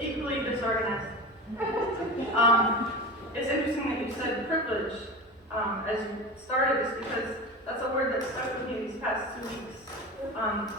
equally disorganized. It's interesting that you said privilege as you started, just because that's a word that stuck with me these past 2 weeks.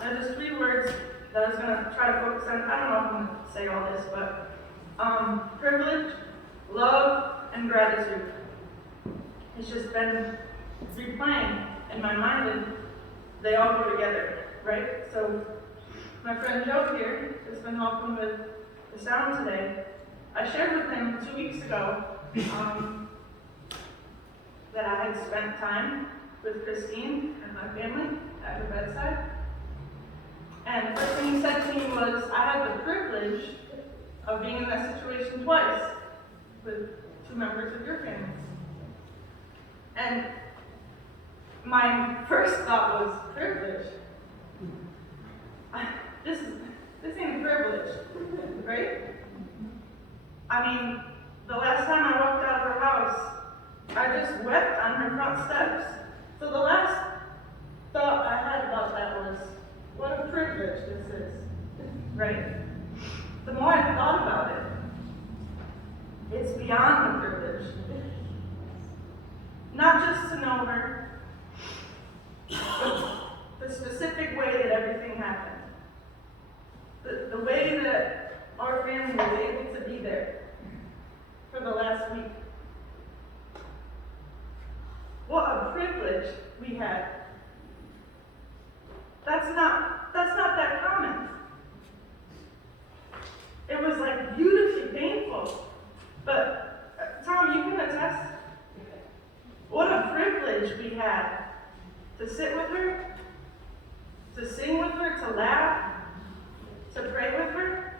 There's just 3 words that I was going to try to focus on. I don't know if I'm going to say all this, but privilege, love, and gratitude. It's just been replaying in my mind, and they all go together, right? So my friend Joe here has been helping with the sound today. I shared with him 2 weeks ago that I had spent time with Christine and my family at her bedside. And the first thing he said to me was, I had the privilege of being in that situation twice with 2 members of your family. And my first thought was, privilege? This ain't a privilege, right? I mean, the last time I walked out of her house, I just wept on her front steps. So the last thought I had about that was, what a privilege this is, right? The more I thought about it, it's beyond a privilege. Not just to know her, but the specific way that everything happened. The way that our family was able to be there for the last week. What a privilege we had. That's not that common. It was like beautifully painful. But Tom, you can attest. What a privilege we had to sit with her, to sing with her, to laugh, to pray with her.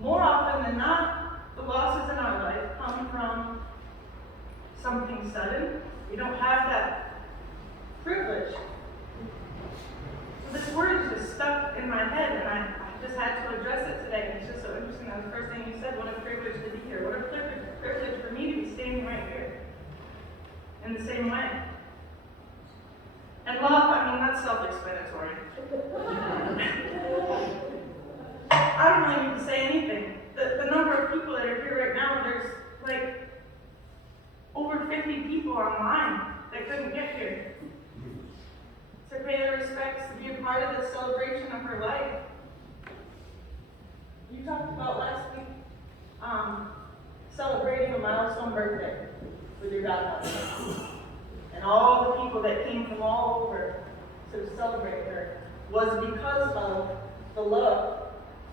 More often than not, the losses in our life come from something sudden. We don't have that privilege. So this word is just stuck in my head, and I just had to address it today. And it's just so interesting. That was the first thing you said. What a privilege to be here. What a privilege for me to be standing right here in the same way. And love, I mean, that's self-explanatory. I don't really need to say anything. The number of people that are here right now, there's like over 50 people online that couldn't get here to pay their respects, to be a part of this celebration of her life. You talked about last week celebrating a milestone birthday with your godmother. And all the people that came from all over to celebrate her was because of the love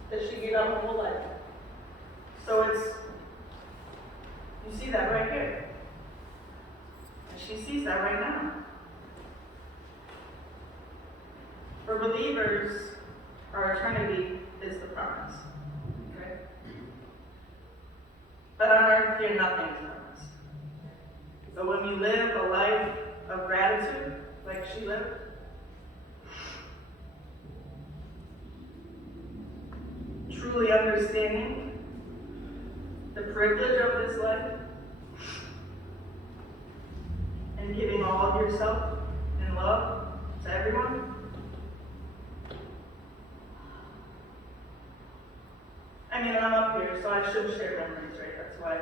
that she gave out her whole life. So you see that right here. And she sees that right now. For believers, our eternity is the promise. Okay? But on earth here, nothing is promised. But when we live a life of gratitude, like she lived, truly understanding the privilege of this life, and giving all of yourself in love to everyone, I mean, I'm up here, so I should share memories, right? That's why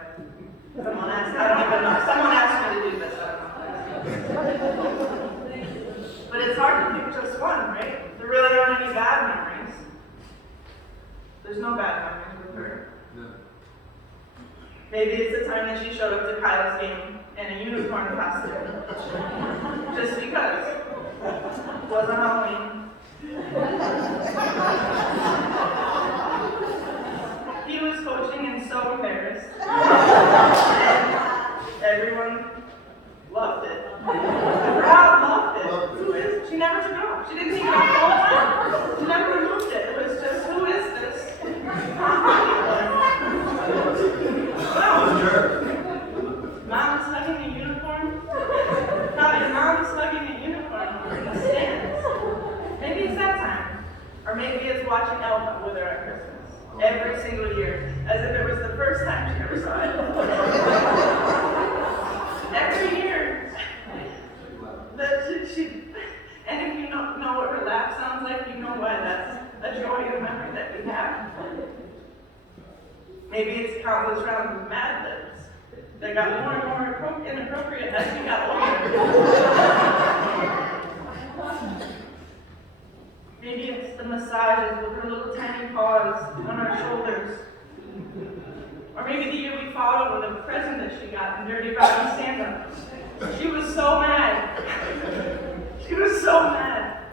someone asked. I don't even know. Someone asked me to do this. I don't know. But it's hard to pick just one, right? There really aren't any bad memories. There's no bad memories with her. No. Maybe it's the time that she showed up to Kyle's game in a unicorn costume. Just because. It wasn't Halloween. He was coaching and so embarrassed. And everyone loved it. The crowd loved it. Who is? She never took it off. She didn't take it off the whole time. She never removed it. It was just, who is this? Mom's hugging a unicorn? How your mom's hugging a unicorn in the stands? Maybe it's that time. Or maybe it's watching Elf with her at Christmas. Every single year, as if it was the first time she ever saw it. Every year. That she, and if you know what her laugh sounds like, you know why that's a joy and memory that we have. Maybe it's countless rounds of Mad Libs that got more and more inappropriate as we got older. Maybe it's the massages with her little tiny paws on our shoulders. Or maybe the year we fought over the present that she got in Dirty Rotten Stand-Up. She was so mad. She was so mad.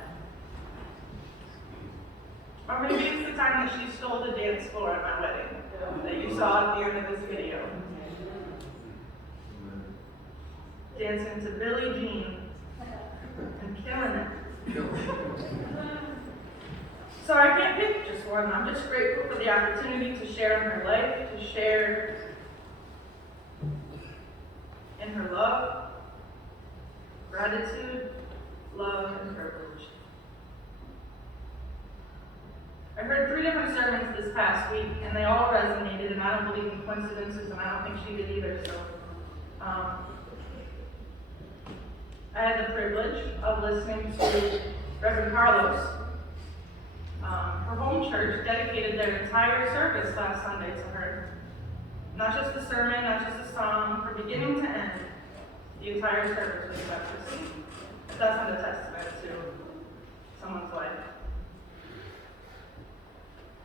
Or maybe it's the time that she stole the dance floor at my wedding that you saw at the end of this video. Dancing to Billie Jean and killing it. So I can't pick just one. I'm just grateful for the opportunity to share in her life, to share in her love, gratitude, love, and privilege. I heard 3 different sermons this past week, and they all resonated, and I don't believe in coincidences, and I don't think she did either, so. I had the privilege of listening to Reverend Carlos. Her home church dedicated their entire service last Sunday to her. Not just the sermon, not just the song, from beginning to end, the entire service was about to sing. If that's not a testament to someone's life.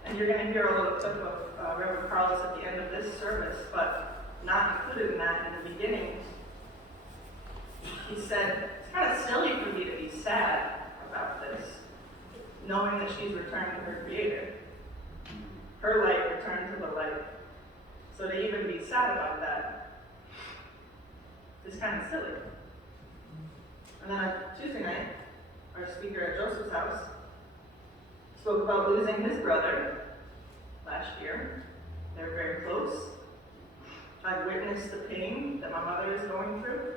And you're going to hear a little clip of Reverend Carlos at the end of this service, but not included in that in the beginning. He said, it's kind of silly for me to be sad about this, knowing that she's returned to her Creator. Her light returned to the light. So to even be sad about that is kind of silly. And then on Tuesday night, our speaker at Joseph's house spoke about losing his brother last year. They were very close. I've witnessed the pain that my mother is going through.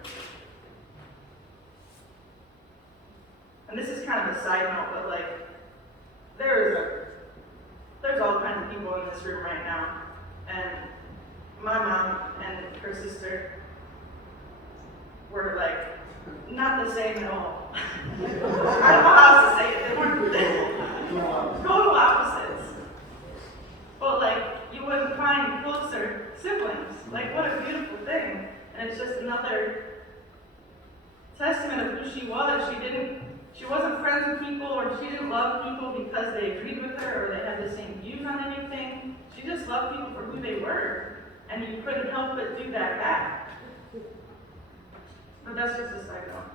And this is kind of a side note, but like, there's all kinds of people in this room right now. And my mom and her sister were like, not the same at all. I don't know how else to say it. They weren't total opposites. But like, you wouldn't find closer siblings. Like, what a beautiful thing. And it's just another testament of who she was. She wasn't friends with people, or she didn't love people because they agreed with her or they had the same views on anything. She just loved people for who they were. And you couldn't help but do that back. But that's just a side note.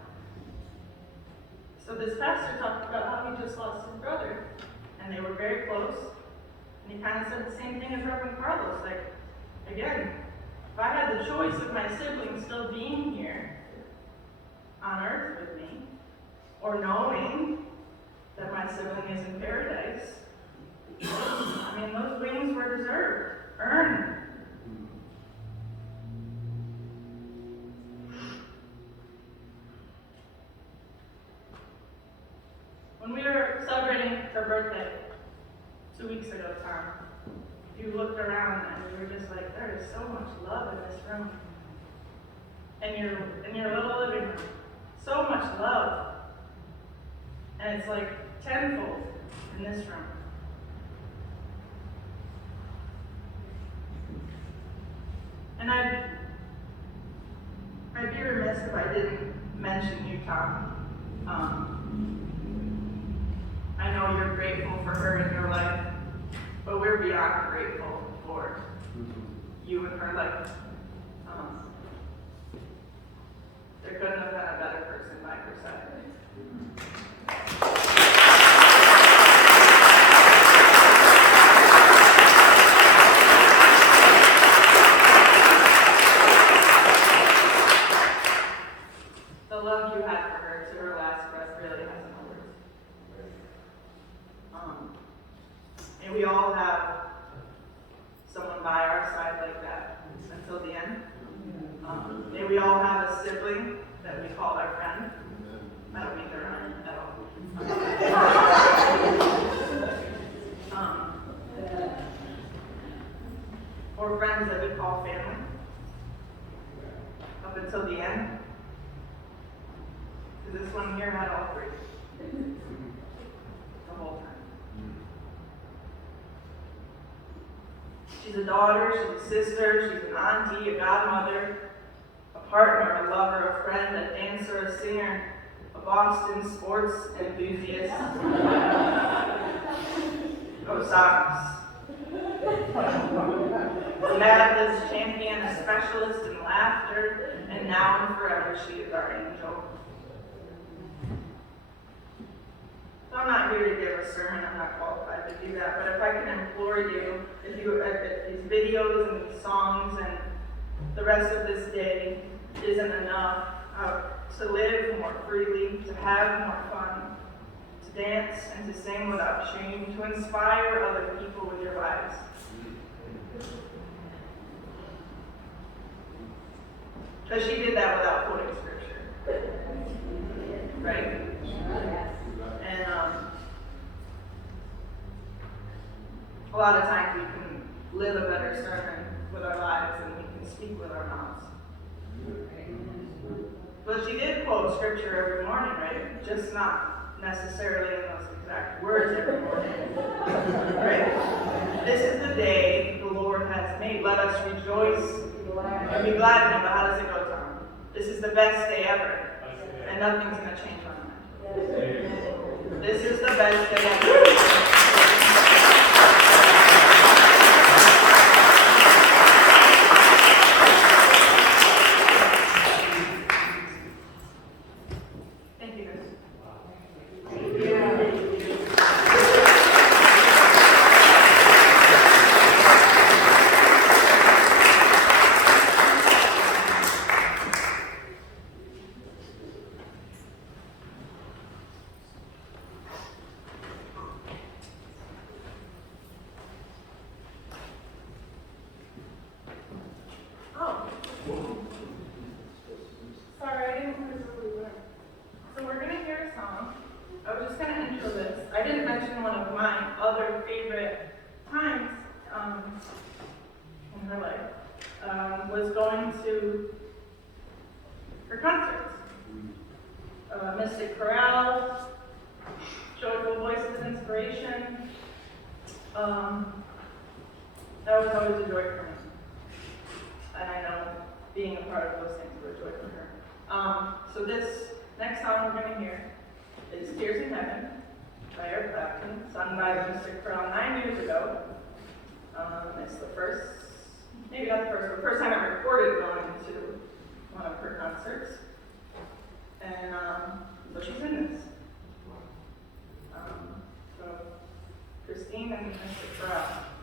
So this pastor talked about how he just lost his brother. And they were very close. And he kind of said the same thing as Reverend Carlos. Like, again, if I had the choice of my siblings still being here on earth with me, or knowing that my sibling is in paradise, I mean, those wings were deserved, earned. When we were celebrating her birthday 2 weeks ago, Tom, you looked around and we were just like, there is so much love in this room. In your little living room. So much love. And it's like tenfold in this room. And I'd be remiss if I didn't mention you, Tom. I know you're grateful for her in your life, but we're beyond grateful for you in her life. There couldn't have been a better person by her side. The love you had for her to her last breath really has no words. And we all have someone by our side like that until the end. May we all have a sibling that we call our friend. I don't mean they're not at all. Or friends that we call family. Up until the end. Because this one here had all three. The whole time. She's a daughter, she's a sister, she's an auntie, a godmother, a partner, a lover, a friend, a dancer, a singer, a Boston sports enthusiast. Oh, socks. A Madness champion, a specialist in laughter, and now and forever she is our angel. So I'm not here to give a sermon, I'm not qualified to do that, but if I can implore you, if these videos and these songs and the rest of this day isn't enough, to live more freely, to have more fun, to dance and to sing without shame, to inspire other people with your lives. Because she did that without quoting scripture. Right? And a lot of times we can live a better sermon with our lives than we can speak with our mouths. But she did quote scripture every morning, right? Just not necessarily in those exact words every morning. Right? This is the day the Lord has made. Let us rejoice and be glad in it. But how does it go, Tom? This is the best day ever. And nothing's going to change on that. This is the best day ever. Was going to her concerts. Mystic Chorale, Joyful Voices Inspiration. That was always a joy for me. And I know being a part of those things were a joy for her. So this next song we're going to hear is Tears in Heaven by Eric Clapton, sung by the Mystic Chorale 9 years ago. It's the first, maybe not the first, but the first time I recorded going to one of her concerts. And so she's in this. So Christine and Mr. Chorale.